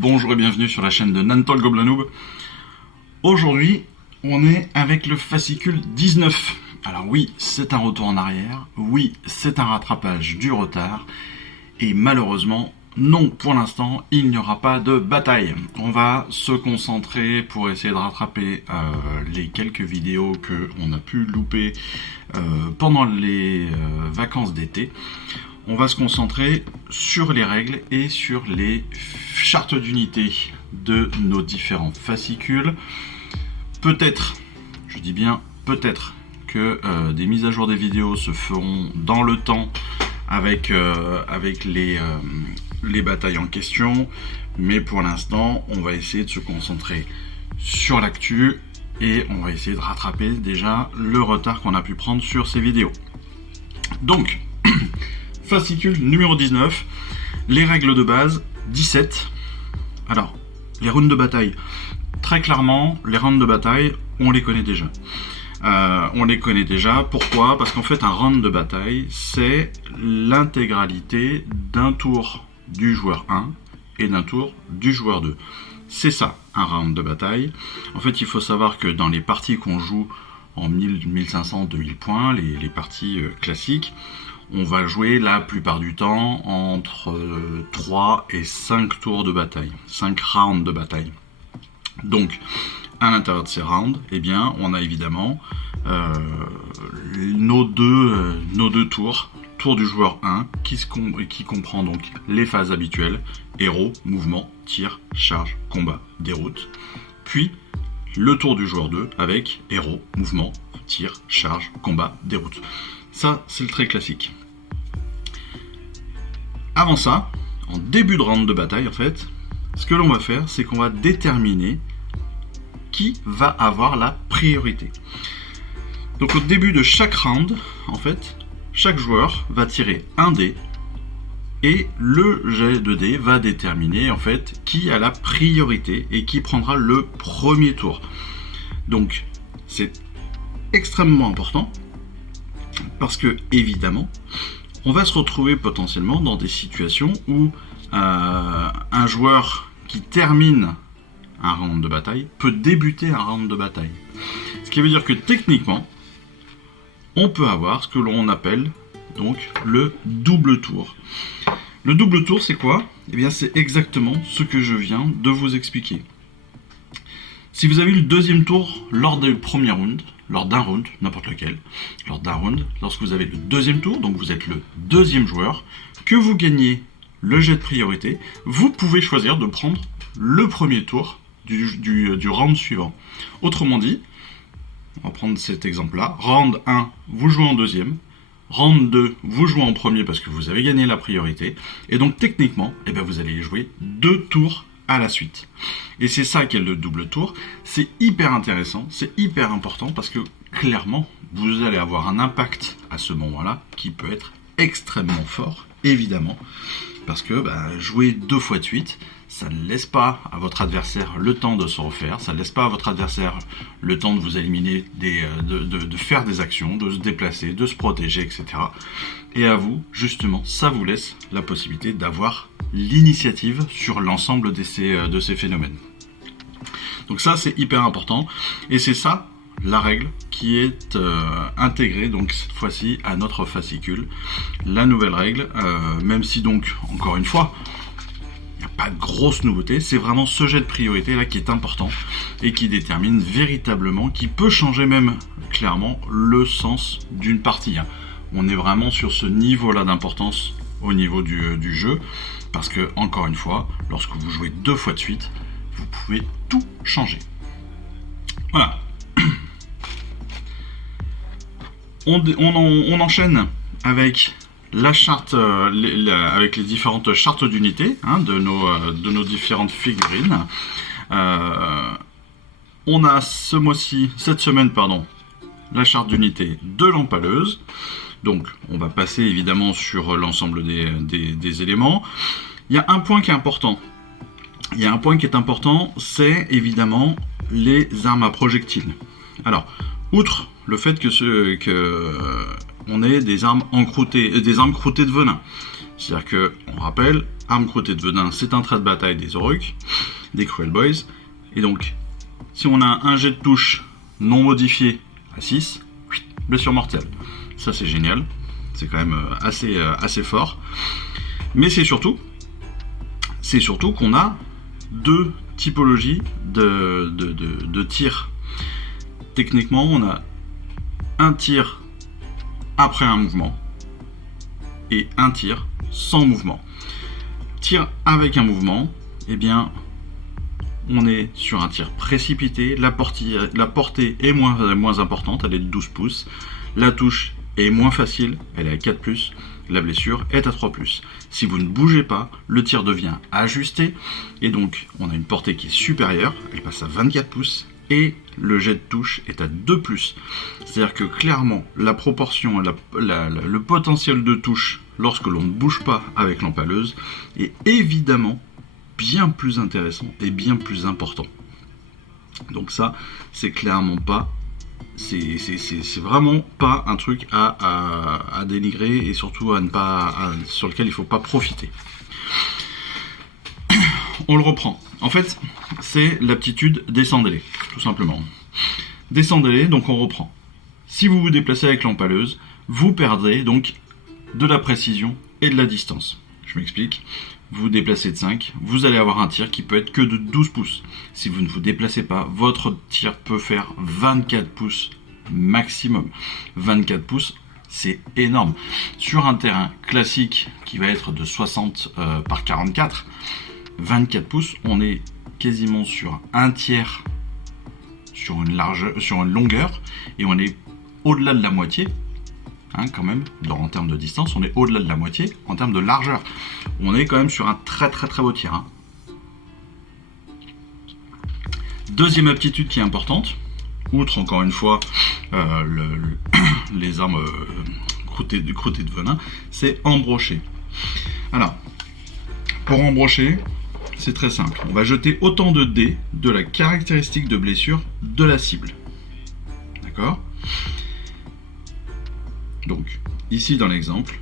Bonjour et bienvenue sur la chaîne de Nantol Goblin Noob. Aujourd'hui, on est avec le fascicule 19. Alors oui, c'est un retour en arrière, oui, c'est un rattrapage du retard, et malheureusement, non, pour l'instant, il n'y aura pas de bataille. On va se concentrer pour essayer de rattraper les quelques vidéos qu'on a pu louper pendant les vacances d'été. On va se concentrer sur les règles et sur les chartes d'unité de nos différents fascicules. Peut-être, je dis bien peut-être, que des mises à jour des vidéos se feront dans le temps avec les batailles en question, mais pour l'instant on va essayer de se concentrer sur l'actu et on va essayer de rattraper déjà le retard qu'on a pu prendre sur ces vidéos. Donc fascicule numéro 19, les règles de base 17. Alors les rounds de bataille, très clairement les rounds de bataille on les connaît déjà. Pourquoi? Parce qu'en fait un round de bataille c'est l'intégralité d'un tour du joueur 1 et d'un tour du joueur 2. C'est ça un round de bataille. En fait il faut savoir que dans les parties qu'on joue en 1000, 1500, 2000 points, les parties classiques, on va jouer la plupart du temps entre 3 et 5 tours de bataille, 5 rounds de bataille. Donc à l'intérieur de ces rounds, eh bien, on a évidemment nos deux tours. Tour du joueur 1 qui comprend donc les phases habituelles, héros, mouvement, tir, charge, combat, déroute. Puis le tour du joueur 2 avec héros, mouvement, tir, charge, combat, déroute. Ça, c'est le très classique. Avant ça, en début de round de bataille, en fait, ce que l'on va faire, c'est qu'on va déterminer qui va avoir la priorité. Donc au début de chaque round, en fait, chaque joueur va tirer un dé et le jet de dés va déterminer en fait qui a la priorité et qui prendra le premier tour. Donc c'est extrêmement important parce que évidemment on va se retrouver potentiellement dans des situations où un joueur qui termine un round de bataille peut débuter un round de bataille. Ce qui veut dire que techniquement on peut avoir ce que l'on appelle donc le double tour. Le double tour c'est quoi? Eh bien c'est exactement ce que je viens de vous expliquer. Si vous avez eu le deuxième tour lors du premier round, lors d'un round, n'importe lequel, lors d'un round, lorsque vous avez le deuxième tour, donc vous êtes le deuxième joueur, que vous gagnez le jet de priorité, vous pouvez choisir de prendre le premier tour du round suivant. Autrement dit, on va prendre cet exemple-là, round 1, vous jouez en deuxième, round 2, vous jouez en premier parce que vous avez gagné la priorité, et donc techniquement, eh bien, vous allez jouer 2 tours à la suite. Et c'est ça qu'est le double tour. C'est hyper intéressant, c'est hyper important parce que clairement, vous allez avoir un impact à ce moment-là qui peut être extrêmement fort, évidemment, parce que jouer 2 fois de suite, ça ne laisse pas à votre adversaire le temps de se refaire, ça ne laisse pas à votre adversaire le temps de vous éliminer, de faire des actions, de se déplacer, de se protéger, etc. Et à vous, justement, ça vous laisse la possibilité d'avoir l'initiative sur l'ensemble de ces phénomènes. Donc ça, c'est hyper important, et c'est ça la règle qui est intégrée donc cette fois-ci à notre fascicule. La nouvelle règle, même si donc, encore une fois, il n'y a pas de grosse nouveauté, c'est vraiment ce jet de priorité là qui est important et qui détermine véritablement, qui peut changer même clairement le sens d'une partie. On est vraiment sur ce niveau-là d'importance au niveau du jeu, parce que, encore une fois, lorsque vous jouez 2 fois de suite, vous pouvez tout changer. Voilà. On enchaîne avec la charte, avec les différentes chartes d'unité de nos différentes figurines. On a cette semaine, la charte d'unité de l'empaleuse. Donc on va passer évidemment sur l'ensemble des éléments. Il y a un point qui est important. C'est évidemment les armes à projectiles. Alors, outre le fait on ait des armes croûtées de venin, c'est-à-dire que, on rappelle, arme croûtée de venin, c'est un trait de bataille des Aurochs, des Cruel Boys. Et donc, si on a un jet de touche non modifié à 6, blessure mortelle. Ça c'est génial, c'est quand même assez fort. Mais c'est surtout qu'on a deux typologies de tirs. Techniquement, on a un tir après un mouvement et un tir sans mouvement. Tir avec un mouvement, eh bien, on est sur un tir précipité, la portée est moins importante, elle est de 12 pouces, la touche est moins facile, elle est à 4+, la blessure est à 3+. Si vous ne bougez pas, le tir devient ajusté, et donc on a une portée qui est supérieure, elle passe à 24 pouces, et le jet de touche est à 2+. C'est-à-dire que clairement, la proportion, le potentiel de touche lorsque l'on ne bouge pas avec l'empaleuse est évidemment bien plus intéressant et bien plus important. Donc ça, c'est clairement pas, c'est vraiment pas un truc à dénigrer et surtout sur lequel il faut pas profiter. On le reprend. En fait, c'est l'aptitude descendez-les, tout simplement. Descendez-les, donc on reprend. Si vous vous déplacez avec l'empaleuse, vous perdrez donc de la précision et de la distance. Je m'explique. Vous vous déplacez de 5, vous allez avoir un tir qui peut être que de 12 pouces. Si vous ne vous déplacez pas, votre tir peut faire 24 pouces maximum. 24 pouces, c'est énorme. Sur un terrain classique qui va être de 60 par 44, 24 pouces, on est quasiment sur un tiers sur une longueur, et on est au-delà de la moitié. Quand même, en termes de distance, on est au-delà de la moitié. En termes de largeur, on est quand même sur un très très très beau tir. Deuxième aptitude qui est importante, outre encore une fois les armes croûtées de venin, c'est embrocher. Alors, pour embrocher, c'est très simple. On va jeter autant de dés de la caractéristique de blessure de la cible. D'accord ? Donc, ici dans l'exemple,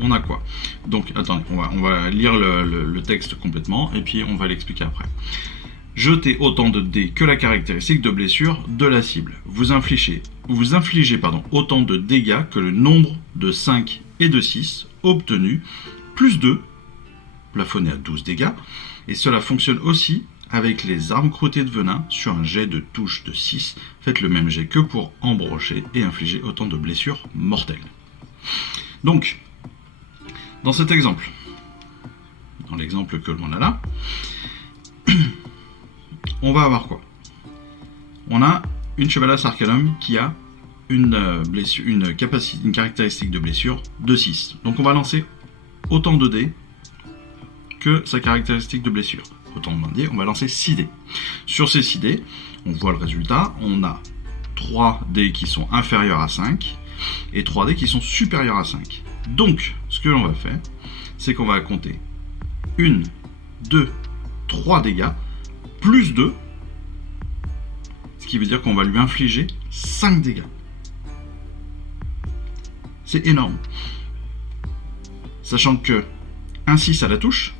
on a quoi? Donc, attendez, on va lire le texte complètement et puis on va l'expliquer après. Jetez autant de dés que la caractéristique de blessure de la cible. Vous infligez autant de dégâts que le nombre de 5 et de 6 obtenus, plus 2, plafonné à 12 dégâts, et cela fonctionne aussi avec les armes croûtées de venin sur un jet de touche de 6. Faites le même jet que pour embrocher et infliger autant de blessures mortelles. Donc, dans cet exemple, dans l'exemple que l'on a là, on va avoir quoi? On a une chevalasse arcanum qui a une caractéristique de blessure de 6. Donc on va lancer autant de dés que sa caractéristique de blessure. Autant de dire, on va lancer 6 dés. Sur ces 6 dés, on voit le résultat. On a 3 dés qui sont inférieurs à 5 et 3 dés qui sont supérieurs à 5. Donc, ce que l'on va faire, c'est qu'on va compter 1, 2, 3 dégâts, plus 2, ce qui veut dire qu'on va lui infliger 5 dégâts. C'est énorme. Sachant que un 6 à la touche,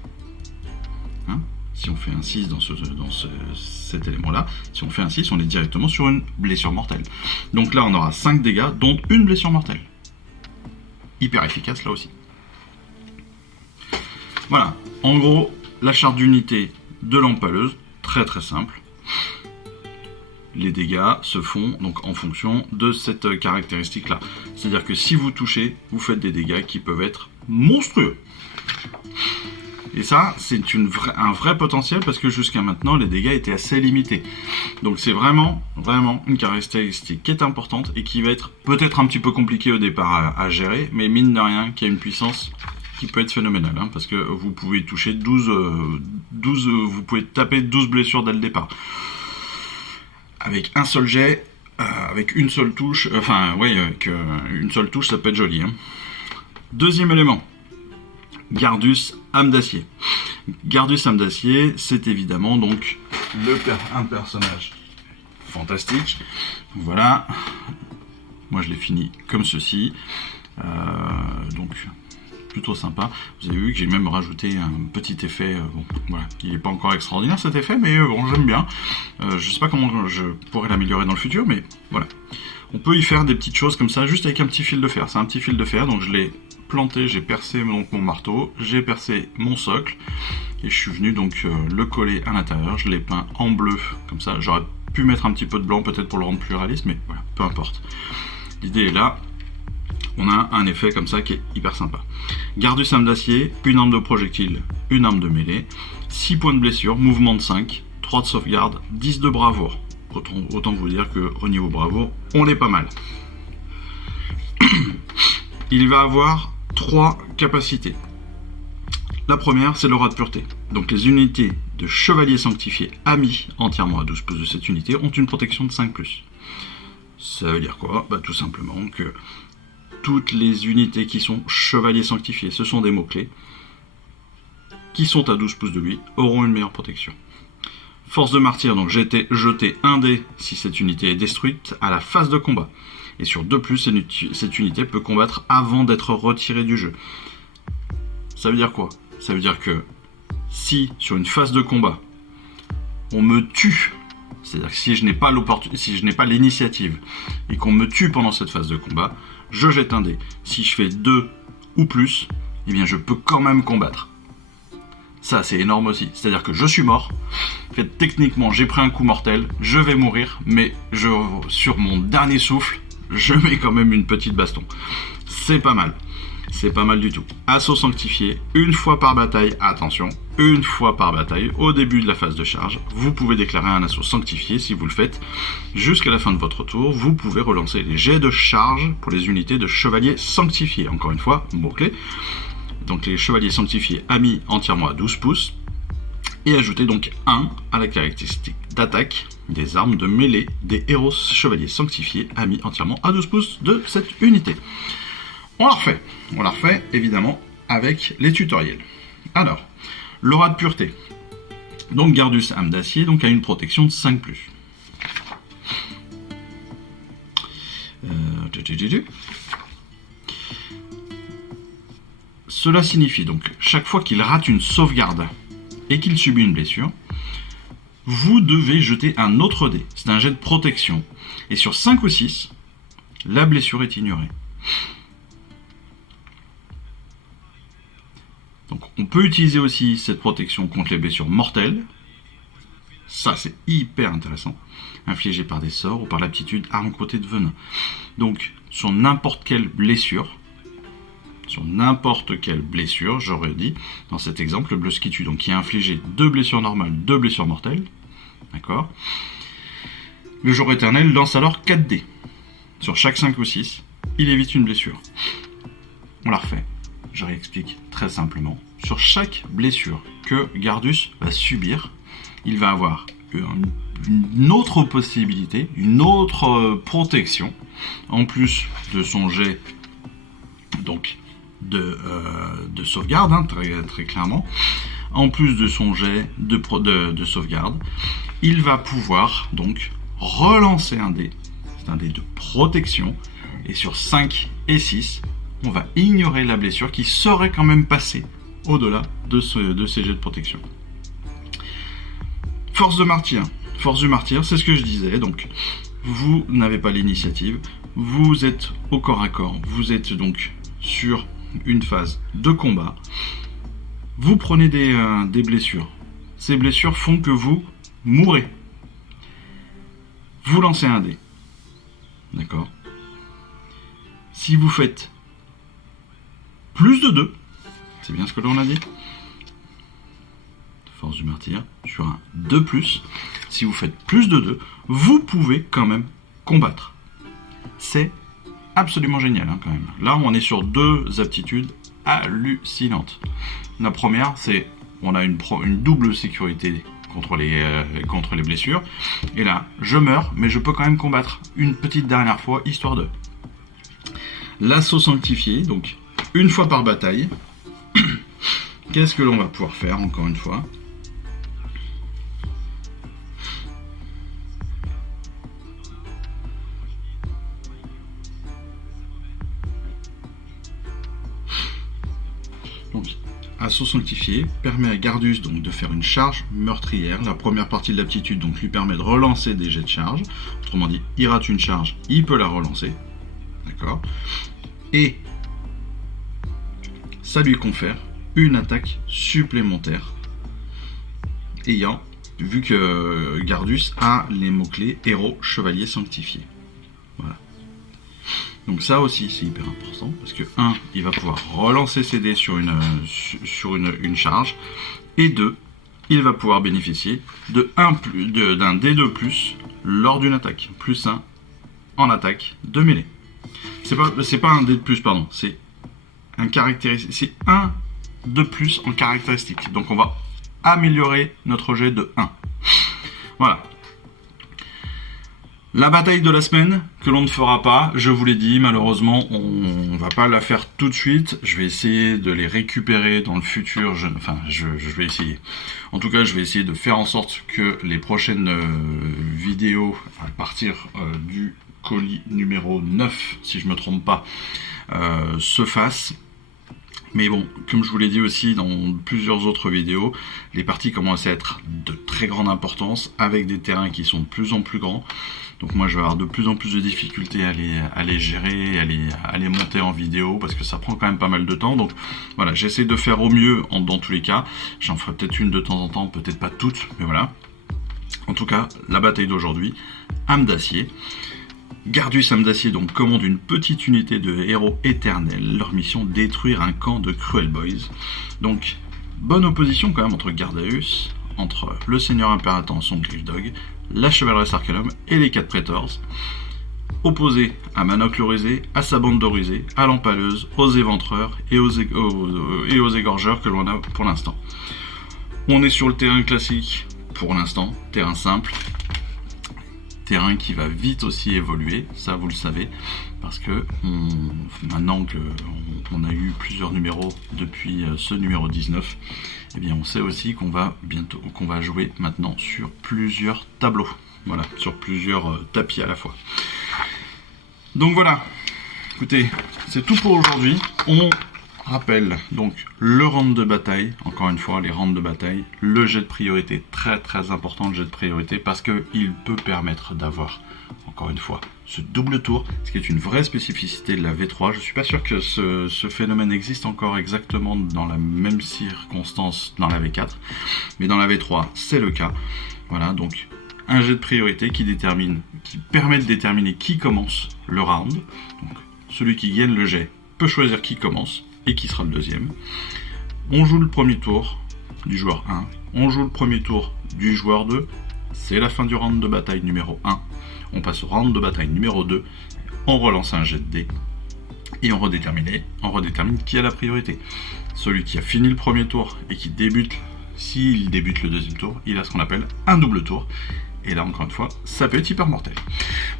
si on fait un 6 dans cet élément-là, si on fait un 6, on est directement sur une blessure mortelle. Donc là, on aura 5 dégâts, dont une blessure mortelle. Hyper efficace, là aussi. Voilà. En gros, la charte d'unité de l'empaleuse, très très simple. Les dégâts se font donc en fonction de cette caractéristique-là. C'est-à-dire que si vous touchez, vous faites des dégâts qui peuvent être monstrueux. Et ça, c'est un vrai potentiel parce que jusqu'à maintenant, les dégâts étaient assez limités. Donc c'est vraiment une caractéristique qui est importante et qui va être peut-être un petit peu compliquée au départ à gérer, mais mine de rien, qui a une puissance qui peut être phénoménale, parce que vous pouvez toucher 12, vous pouvez taper 12 blessures dès le départ. Avec un seul jet, avec une seule touche, avec une seule touche, ça peut être joli. Deuxième élément. Gardus, âme d'acier. Gardus, âme d'acier, c'est évidemment donc un personnage fantastique. Voilà. Moi, je l'ai fini comme ceci. Donc, plutôt sympa. Vous avez vu que j'ai même rajouté un petit effet, bon voilà, il n'est pas encore extraordinaire cet effet, mais bon j'aime bien. Je sais pas comment je pourrais l'améliorer dans le futur, mais voilà. On peut y faire des petites choses comme ça, juste avec un petit fil de fer. C'est un petit fil de fer, donc je l'ai planté, j'ai percé donc mon marteau, j'ai percé mon socle, et je suis venu donc le coller à l'intérieur, je l'ai peint en bleu, comme ça. J'aurais pu mettre un petit peu de blanc peut-être pour le rendre plus réaliste, mais voilà, peu importe. L'idée est là, on a un effet comme ça qui est hyper sympa. Gardus arme d'acier, une arme de projectile, une arme de mêlée, 6 points de blessure, mouvement de 5, 3 de sauvegarde, 10 de bravoure. Autant vous dire qu'au niveau bravoure, on est pas mal. Il va avoir 3 capacités. La première, c'est l'aura de pureté. Donc les unités de chevalier sanctifié amis entièrement à 12 pouces de cette unité ont une protection de 5+. Ça veut dire quoi? Tout simplement que toutes les unités qui sont chevalier sanctifié, ce sont des mots-clés, qui sont à 12 pouces de lui, auront une meilleure protection. Force de martyr, donc j'ai été jeté un dé si cette unité est détruite à la phase de combat. Et sur 2+, cette unité peut combattre avant d'être retirée du jeu. Ça veut dire quoi? Ça veut dire que si sur une phase de combat, on me tue, c'est-à-dire que si je n'ai pas l'initiative et qu'on me tue pendant cette phase de combat, je jette un dé. Si je fais 2 ou plus, eh bien je peux quand même combattre. Ça, c'est énorme aussi. C'est-à-dire que je suis mort. En fait, techniquement, j'ai pris un coup mortel. Je vais mourir. Mais sur mon dernier souffle, je mets quand même une petite baston. C'est pas mal. C'est pas mal du tout. Assaut sanctifié, une fois par bataille. Attention, une fois par bataille. Au début de la phase de charge, vous pouvez déclarer un assaut sanctifié. Si vous le faites jusqu'à la fin de votre tour, vous pouvez relancer les jets de charge pour les unités de chevaliers sanctifiés. Encore une fois, mot-clé. Donc les chevaliers sanctifiés amis entièrement à 12 pouces, et ajouter donc 1 à la caractéristique d'attaque des armes de mêlée des héros chevaliers sanctifiés amis entièrement à 12 pouces de cette unité. On la refait évidemment avec les tutoriels. Alors, l'aura de pureté. Donc Gardus âme d'acier donc a une protection de 5+. Cela signifie donc, chaque fois qu'il rate une sauvegarde et qu'il subit une blessure, vous devez jeter un autre dé. C'est un jet de protection. Et sur 5 ou 6, la blessure est ignorée. Donc on peut utiliser aussi cette protection contre les blessures mortelles. Ça, c'est hyper intéressant. Infligées par des sorts ou par l'aptitude arme côté de venin. Donc, sur n'importe quelle blessure, j'aurais dit, dans cet exemple, le bleu qui tue, donc qui a infligé 2 blessures normales, 2 blessures mortelles, d'accord. Le jour éternel lance alors 4 dés. Sur chaque 5 ou 6, il évite une blessure. On la refait, je réexplique très simplement. Sur chaque blessure que Gardus va subir, il va avoir une autre possibilité, une autre protection, en plus de son jet, donc de sauvegarde, hein, très clairement. En plus de son jet de sauvegarde, il va pouvoir donc relancer un dé. C'est un dé de protection. Et sur 5 et 6, on va ignorer la blessure qui serait quand même passée au-delà de ces jets de protection. Force de martyr. Force du martyr, c'est ce que je disais. Donc, vous n'avez pas l'initiative. Vous êtes au corps à corps. Vous êtes donc sur une phase de combat. Vous prenez des blessures. Ces blessures font que vous mourrez. Vous lancez un dé. D'accord? Si vous faites plus de 2, c'est bien ce que l'on a dit. Force du martyr, sur un 2+, si vous faites plus de 2, vous pouvez quand même combattre. C'est absolument génial, hein, quand même. Là, on est sur 2 aptitudes hallucinantes. La première, c'est on a une double sécurité contre les blessures. Et là, je meurs, mais je peux quand même combattre une petite dernière fois, histoire de. L'assaut sanctifié, donc une fois par bataille. Qu'est-ce que l'on va pouvoir faire, encore une fois? Donc, assaut sanctifié permet à Gardus donc de faire une charge meurtrière. La première partie de l'aptitude donc lui permet de relancer des jets de charge. Autrement dit, il rate une charge, il peut la relancer. D'accord. Et ça lui confère une attaque supplémentaire vu que Gardus a les mots-clés héros, chevalier, sanctifié. Voilà. Donc ça aussi c'est hyper important parce que 1, il va pouvoir relancer ses dés sur une charge, et 2, il va pouvoir bénéficier d'un dé de plus lors d'une attaque, plus 1 en attaque de mêlée. C'est pas un dé de plus, pardon, c'est un de plus en caractéristique. Donc on va améliorer notre jet de 1. Voilà. La bataille de la semaine, que l'on ne fera pas, je vous l'ai dit, malheureusement, on va pas la faire tout de suite. Je vais essayer de les récupérer dans le futur. Je vais essayer. En tout cas, je vais essayer de faire en sorte que les prochaines vidéos, à partir du colis numéro 9, si je me trompe pas, se fassent. Mais bon, comme je vous l'ai dit aussi dans plusieurs autres vidéos, les parties commencent à être de très grande importance, avec des terrains qui sont de plus en plus grands. Donc moi je vais avoir de plus en plus de difficultés à les gérer, à les monter en vidéo, parce que ça prend quand même pas mal de temps. Donc voilà, j'essaie de faire au mieux dans tous les cas. J'en ferai peut-être une de temps en temps, peut-être pas toutes, mais voilà. En tout cas, la bataille d'aujourd'hui, âme d'acier. Gardus âme d'acier donc commande une petite unité de héros éternels. Leur mission, détruire un camp de Cruel Boys. Donc, bonne opposition quand même entre Gardus, entre le Seigneur Impérator, son Griffdog, la Chevalerie Arcanum et les 4 Prétors. Opposé à Manoc le Rusé, à sa bande de rusés, à l'Empaleuse, aux Éventreurs et aux Égorgeurs que l'on a pour l'instant. On est sur le terrain classique pour l'instant, terrain simple. Terrain qui va vite aussi évoluer, ça vous le savez, parce que maintenant qu'on a eu plusieurs numéros depuis ce numéro 19, eh bien on sait aussi qu'on va jouer maintenant sur plusieurs tableaux, voilà, sur plusieurs tapis à la fois. Donc voilà, écoutez, c'est tout pour aujourd'hui. On rappelle donc le round de bataille, encore une fois les rounds de bataille, le jet de priorité, très très important le jet de priorité, parce qu'il peut permettre d'avoir, encore une fois, ce double tour, ce qui est une vraie spécificité de la V3. Je suis pas sûr que ce phénomène existe encore exactement dans la même circonstance dans la V4, mais dans la V3 c'est le cas. Voilà, donc un jet de priorité qui permet de déterminer qui commence le round. Donc celui qui gagne le jet peut choisir qui commence et qui sera le deuxième. On joue le premier tour du joueur 1, on joue le premier tour du joueur 2, c'est la fin du round de bataille numéro 1, on passe au round de bataille numéro 2, on relance un jet de dés, et on redétermine qui a la priorité. Celui qui a fini le premier tour et qui débute, s'il débute le deuxième tour, il a ce qu'on appelle un double tour, et là encore une fois, ça peut être hyper mortel.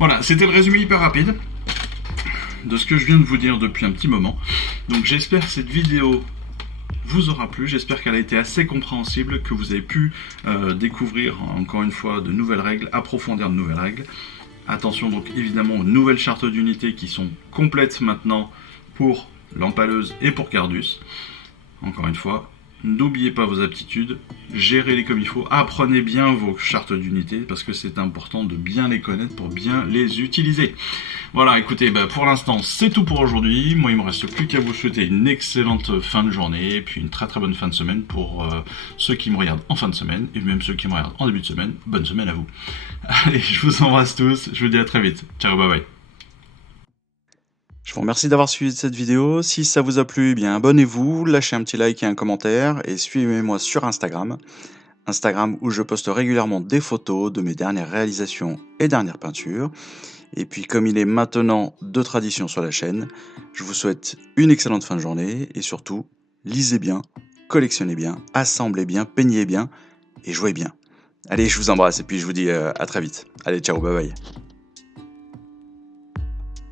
Voilà, c'était le résumé hyper rapide de ce que je viens de vous dire depuis un petit moment. Donc j'espère que cette vidéo vous aura plu, j'espère qu'elle a été assez compréhensible, que vous avez pu découvrir encore une fois de nouvelles règles, approfondir de nouvelles règles. Attention donc évidemment aux nouvelles chartes d'unité qui sont complètes maintenant pour l'Empaleuse et pour Gardus. Encore une fois, n'oubliez pas vos aptitudes, gérez-les comme il faut, apprenez bien vos chartes d'unité parce que c'est important de bien les connaître pour bien les utiliser. Voilà, écoutez, pour l'instant c'est tout pour aujourd'hui. Moi il me reste plus qu'à vous souhaiter une excellente fin de journée et puis une très très bonne fin de semaine pour ceux qui me regardent en fin de semaine et même ceux qui me regardent en début de semaine. Bonne semaine à vous. Allez, je vous embrasse tous, je vous dis à très vite. Ciao, bye bye. Je vous remercie d'avoir suivi cette vidéo. Si ça vous a plu, eh bien abonnez-vous, lâchez un petit like et un commentaire et suivez-moi sur Instagram où je poste régulièrement des photos de mes dernières réalisations et dernières peintures. Et puis comme il est maintenant de tradition sur la chaîne, je vous souhaite une excellente fin de journée et surtout, lisez bien, collectionnez bien, assemblez bien, peignez bien et jouez bien. Allez, je vous embrasse et puis je vous dis à très vite. Allez, ciao, bye bye.